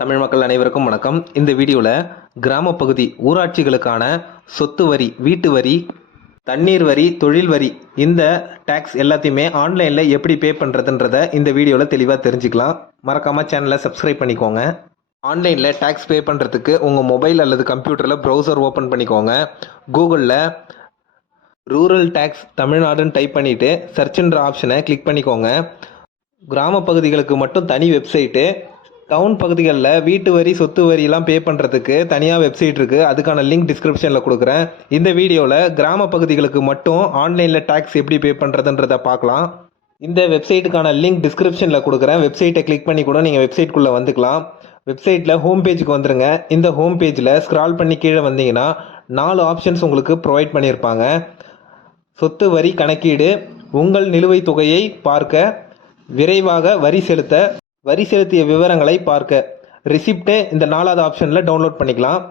தமிழ் மக்கள் அனைவருக்கும் வணக்கம். இந்த வீடியோவில் கிராமப்பகுதி ஊராட்சிகளுக்கான சொத்து வரி வீட்டு வரி தண்ணீர் வரி தொழில் வரி இந்த டேக்ஸ் எல்லாத்தையுமே ஆன்லைனில் எப்படி பே பண்ணுறதுன்றத இந்த வீடியோவில் தெளிவாக தெரிஞ்சுக்கலாம். மறக்காமல் சேனலை சப்ஸ்கிரைப் பண்ணிக்கோங்க. ஆன்லைனில் டேக்ஸ் பே பண்ணுறதுக்கு உங்கள் மொபைல் அல்லது கம்ப்யூட்டரில் ப்ரௌசர் ஓப்பன் பண்ணிக்கோங்க. கூகுளில் ரூரல் டேக்ஸ் தமிழ்நாடுன்னு டைப் பண்ணிவிட்டு சர்ச்சுன்ற ஆப்ஷனை கிளிக் பண்ணிக்கோங்க. கிராம பகுதிகளுக்கு மட்டும் தனி வெப்சைட்டு டவுன் பகுதிகளில் வீட்டு வரி சொத்து வரியெல்லாம் பே பண்ணுறதுக்கு தனியாக வெப்சைட் இருக்குது அதுக்கான லிங்க் டிஸ்கிரிப்ஷனில் கொடுக்குறேன். இந்த வீடியோவில் கிராம பகுதிகளுக்கு மட்டும் ஆன்லைனில் டேக்ஸ் எப்படி பே பண்ணுறதுன்றத பார்க்கலாம். இந்த வெப்சைட்டுக்கான லிங்க் டிஸ்கிரிப்ஷனில் கொடுக்குறேன். வெப்சைட்டை கிளிக் பண்ணி கூட நீங்கள் வெப்சைட்குள்ளே வந்துக்கலாம். வெப்சைட்டில் ஹோம் பேஜுக்கு வந்துருங்க. இந்த ஹோம் பேஜில் ஸ்க்ரால் பண்ணி கீழே வந்தீங்கன்னா நாலு ஆப்ஷன்ஸ் உங்களுக்கு ப்ரொவைட் பண்ணியிருப்பாங்க. சொத்து வரி கணக்கீடு உங்கள் நிலுவைத் தொகையை பார்க்க விரைவாக வரி செலுத்த வரி செலுத்திய விவரங்களை பார்க்க. ரிசிப்டே இந்த நாலாவது ஆப்ஷனில் டவுன்லோட் பண்ணிக்கலாம்.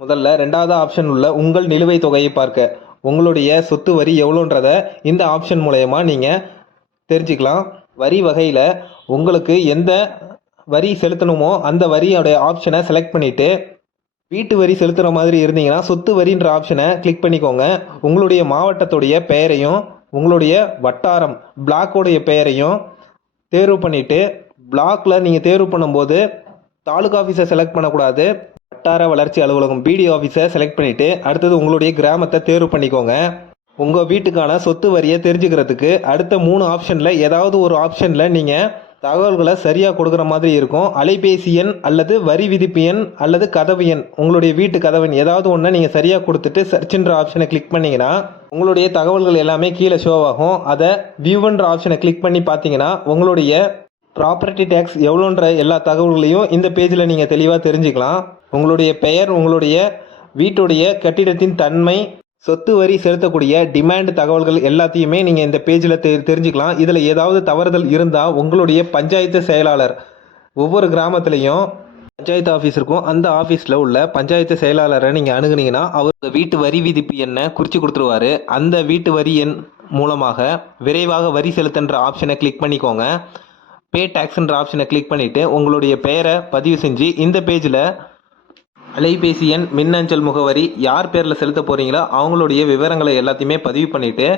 முதல்ல ரெண்டாவது ஆப்ஷன் உள்ள உங்கள் நிலுவைத் தொகையை பார்க்க. உங்களுடைய சொத்து வரி எவ்வளோன்றத இந்த ஆப்ஷன் மூலயமா நீங்கள் தெரிஞ்சுக்கலாம். வரி வகையில் உங்களுக்கு எந்த வரி செலுத்தணுமோ அந்த வரியோடைய ஆப்ஷனை செலக்ட் பண்ணிவிட்டு வீட்டு வரி செலுத்துகிற மாதிரி இருந்தீங்கன்னா சொத்து வரின்ற ஆப்ஷனை கிளிக் பண்ணிக்கோங்க. உங்களுடைய மாவட்டத்துடைய பெயரையும் உங்களுடைய வட்டாரம் பிளாக்கோடைய பெயரையும் தேர்வு பண்ணிவிட்டு பிளாக்ல நீங்கள் தேர்வு பண்ணும்போது தாலுகா ஆஃபீஸை செலக்ட் பண்ணக்கூடாது. வட்டார வளர்ச்சி அலுவலகம் பிடி ஆஃபீஸை செலக்ட் பண்ணிவிட்டு அடுத்தது உங்களுடைய கிராமத்தை தேர்வு பண்ணிக்கோங்க. உங்கள் வீட்டுக்கான சொத்து வரியை தெரிஞ்சுக்கிறதுக்கு அடுத்த மூணு ஆப்ஷனில் ஏதாவது ஒரு ஆப்ஷனில் நீங்கள் தகவல்களை சரியாக கொடுக்குற மாதிரி இருக்கும். அலைபேசி எண் அல்லது வரி விதிப்பு எண் அல்லது கதவு எண் உங்களுடைய வீட்டு கதவன் ஏதாவது ஒன்று நீங்கள் சரியாக கொடுத்துட்டு சர்ச்ன்ற ஆப்ஷனை கிளிக் பண்ணீங்கன்னா உங்களுடைய தகவல்கள் எல்லாமே கீழே ஷோ ஆகும். அதை வியூன்ற ஆப்ஷனை கிளிக் பண்ணி பார்த்தீங்கன்னா உங்களுடைய ப்ராப்பர்ட்டி டேக்ஸ் எவ்வளோன்ற எல்லா தகவல்களையும் இந்த பேஜில் நீங்கள் தெளிவாக தெரிஞ்சுக்கலாம். உங்களுடைய பெயர் உங்களுடைய வீட்டுடைய கட்டிடத்தின் தன்மை சொத்து வரி செலுத்தக்கூடிய டிமாண்ட் தகவல்கள் எல்லாத்தையுமே நீங்கள் இந்த பேஜில் தெ தெரிஞ்சுக்கலாம். இதில் ஏதாவது தவறுதல் இருந்தால் உங்களுடைய பஞ்சாயத்து செயலாளர் ஒவ்வொரு கிராமத்துலேயும் பஞ்சாயத்து ஆஃபீஸ் இருக்கும். அந்த ஆஃபீஸில் உள்ள பஞ்சாயத்து செயலாளரை நீங்கள் அணுகுனீங்கன்னா அவர் வீட்டு வரி விதிப்பு எண்ணை குறித்து கொடுத்துருவாரு. அந்த வீட்டு வரி எண் மூலமாக விரைவாக வரி செலுத்துன்ற ஆப்ஷனை கிளிக் பண்ணிக்கோங்க. பே டேக்ஸ்ன்ற ஆப்ஷனை கிளிக் பண்ணிவிட்டு உங்களுடைய பெயரை பதிவு செஞ்சு இந்த பேஜில் அலைபேசி எண் மின்னஞ்சல் முகவரி யார் பேரில் செலுத்த போகிறீங்களோ அவங்களுடைய விவரங்களை எல்லாத்தையுமே பதிவு பண்ணிவிட்டு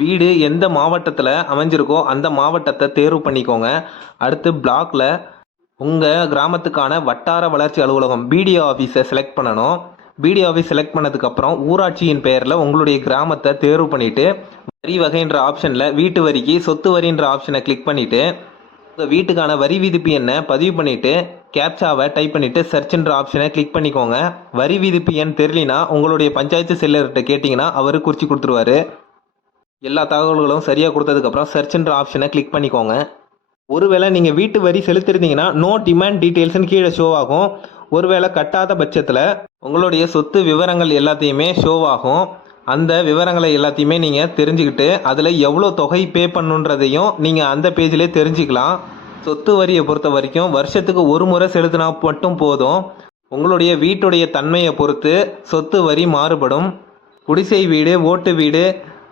வீடு எந்த மாவட்டத்தில் அமைஞ்சிருக்கோ அந்த மாவட்டத்தை தேர்வு பண்ணிக்கோங்க. அடுத்து பிளாக்ல உங்கள் கிராமத்துக்கான வட்டார வளர்ச்சி அலுவலகம் பிடிஓ ஆஃபீஸை செலக்ட் பண்ணணும். பிடிஓ ஆஃபீஸ் செலக்ட் பண்ணதுக்கப்புறம் ஊராட்சியின் பெயரில் உங்களுடைய கிராமத்தை தேர்வு பண்ணிவிட்டு வரி வகைன்ற ஆப்ஷனில் வீட்டு வரிக்கு சொத்து வரின்ற ஆப்ஷனை கிளிக் பண்ணிவிட்டு உங்கள் வீட்டுக்கான வரி விதிப்பு எண்ணை பதிவு பண்ணிவிட்டு கேப்சாவை டைப் பண்ணிவிட்டு சர்ச்ன்ற ஆப்ஷனை கிளிக் பண்ணிக்கோங்க. வரி விதிப்பு எண் தெரியலனா உங்களுடைய பஞ்சாயத்து செல்லர்கிட்ட கேட்டிங்கன்னா அவர் குறித்து கொடுத்துருவாரு. எல்லா தகவல்களும் சரியாக கொடுத்ததுக்கப்புறம் சர்ச்ன்ற ஆப்ஷனை கிளிக் பண்ணிக்கோங்க. ஒருவேளை நீங்கள் வீட்டு வரி செலுத்திருந்தீங்கன்னா நோ டிமாண்ட் டீட்டெயில்ஸ்னு கீழே ஷோ ஆகும். ஒருவேளை கட்டாத பட்சத்தில் உங்களுடைய சொத்து விவரங்கள் எல்லாத்தையுமே ஷோ ஆகும். அந்த விவரங்களை எல்லாத்தையுமே நீங்கள் தெரிஞ்சுக்கிட்டு அதில் எவ்வளோ தொகை பே பண்ணுன்றதையும் நீங்கள் அந்த பேஜிலே தெரிஞ்சுக்கலாம். சொத்து வரியை பொறுத்த வரைக்கும் வருஷத்துக்கு ஒரு முறை செலுத்தினா மட்டும் போதும். உங்களுடைய வீட்டுடைய தன்மையை பொறுத்து சொத்து வரி மாறுபடும். குடிசை வீடு ஓட்டு வீடு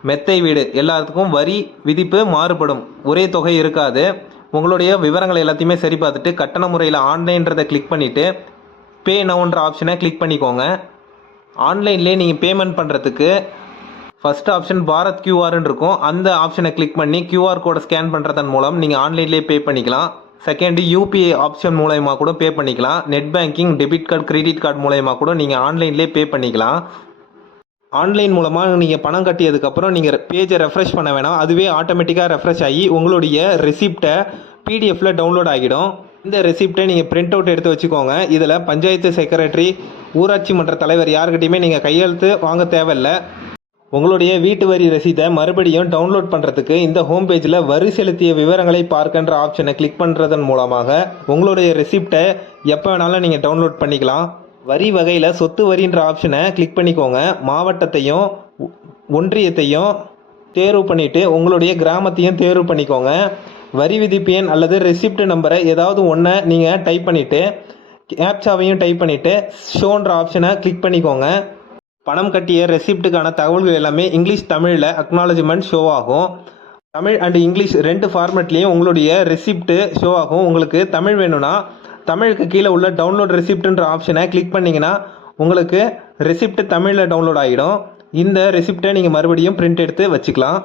மெத்தை வீடு எல்லாத்துக்கும் வரி விதிப்பு மாறுபடும். ஒரே தொகை இருக்காது. உங்களுடைய விவரங்கள் எல்லாத்தையுமே சரி பார்த்துட்டு கட்டண முறையில் ஆன்லைன்றதை கிளிக் பண்ணிவிட்டு பே நவுன்ற ஆப்ஷனை கிளிக் பண்ணிக்கோங்க. ஆன்லைன்லேயே நீங்கள் பேமெண்ட் பண்ணுறதுக்கு ஃபஸ்ட் ஆப்ஷன் பாரத் கியூஆர்னு இருக்கும். அந்த ஆப்ஷனை கிளிக் பண்ணி கியூஆர் கோடை ஸ்கேன் பண்ணுறதன் மூலம் நீங்கள் ஆன்லைன்லேயே பே பண்ணிக்கலாம். செகண்டு யூபிஐ ஆப்ஷன் மூலயமா கூட பே பண்ணிக்கலாம். Net banking debit card credit card மூலயமா கூட நீங்கள் ஆன்லைன்லேயே பே பண்ணிக்கலாம். ஆன்லைன் மூலமாக நீங்கள் பணம் கட்டியதுக்கப்புறம் நீங்கள் பேஜை ரெஃப்ரெஷ் பண்ண வேணாம். அதுவே ஆட்டோமேட்டிக்காக ரெஃப்ரெஷ் ஆகி உங்களுடைய ரெசிப்டை பிடிஎஃப்பில் டவுன்லோட் ஆகிடும். இந்த ரெசிப்டை நீங்கள் பிரிண்ட் அவுட் எடுத்து வச்சுக்கோங்க. இதில் பஞ்சாயத்து செக்ரட்டரி ஊராட்சி மன்ற தலைவர் யாருக்கிட்டையுமே நீங்கள் கையெழுத்து வாங்க தேவையில்லை. உங்களுடைய வீட்டு வரி ரசீதை மறுபடியும் டவுன்லோட் பண்ணுறதுக்கு இந்த ஹோம் பேஜில் வரி செலுத்திய விவரங்களை பார்க்கின்ற ஆப்ஷனை கிளிக் பண்ணுறதன் மூலமாக உங்களுடைய ரெசிப்டை எப்போ வேணாலும் நீங்கள் டவுன்லோட் பண்ணிக்கலாம். வரி வகையில் சொத்து வரின்ற ஆப்ஷனை கிளிக் பண்ணிக்கோங்க. மாவட்டத்தையும் ஒன்றியத்தையும் தேர்வு பண்ணிவிட்டு உங்களுடைய கிராமத்தையும் தேர்வு பண்ணிக்கோங்க. வரி விதிப்பு எண் அல்லது ரெசிப்ட் நம்பரை ஏதாவது ஒன்றை நீங்கள் டைப் பண்ணிவிட்டு கேப்சாவையும் டைப் பண்ணிவிட்டு ஷோன்ற ஆப்ஷனை கிளிக் பண்ணிக்கோங்க. பணம் கட்டிய ரெசிப்ட்டுக்கான தகவல்கள் எல்லாமே இங்கிலீஷ் தமிழில் அக்னாலஜ்மெண்ட் ஷோ ஆகும். தமிழ் அண்ட் இங்கிலீஷ் ரெண்டு ஃபார்மேட்லேயும் உங்களுடைய ரெசிப்ட்டு ஷோ ஆகும். உங்களுக்கு தமிழ் வேணும்னா தமிழுக்கு கீழே உள்ள டவுன்லோட் ரெசிப்ட்ன்ற ஆப்ஷனை கிளிக் பண்ணிங்கன்னா உங்களுக்கு ரெசிப்ட் தமிழில் டவுன்லோட் ஆகிடும் இந்த ரெசிப்டை நீங்கள் மறுபடியும் பிரிண்ட் எடுத்து வச்சுக்கலாம்.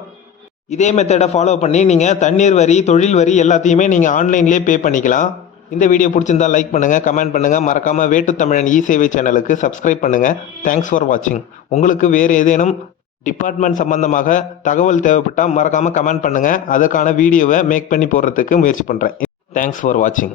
இதே மெத்தடை ஃபாலோ பண்ணி நீங்கள் தண்ணீர் வரி தொழில் வரி எல்லாத்தையுமே நீங்கள் ஆன்லைன்லேயே பே பண்ணிக்கலாம். இந்த வீடியோ பிடிச்சிருந்தா லைக் பண்ணுங்கள் கமெண்ட் பண்ணுங்கள் மறக்காமல் வேட்டு தமிழன் இ சேவை சேனலுக்கு சப்ஸ்கிரைப் பண்ணுங்கள் தேங்க்ஸ் ஃபார் வாட்சிங் உங்களுக்கு வேறு ஏதேனும் டிபார்ட்மெண்ட் சம்பந்தமாக தகவல் தேவைப்பட்டால் மறக்காமல் கமெண்ட் பண்ணுங்கள் அதுக்கான வீடியோவை மேக் பண்ணி போடுறதுக்கு முயற்சி பண்ணுறேன் தேங்க்ஸ் ஃபார் வாட்சிங்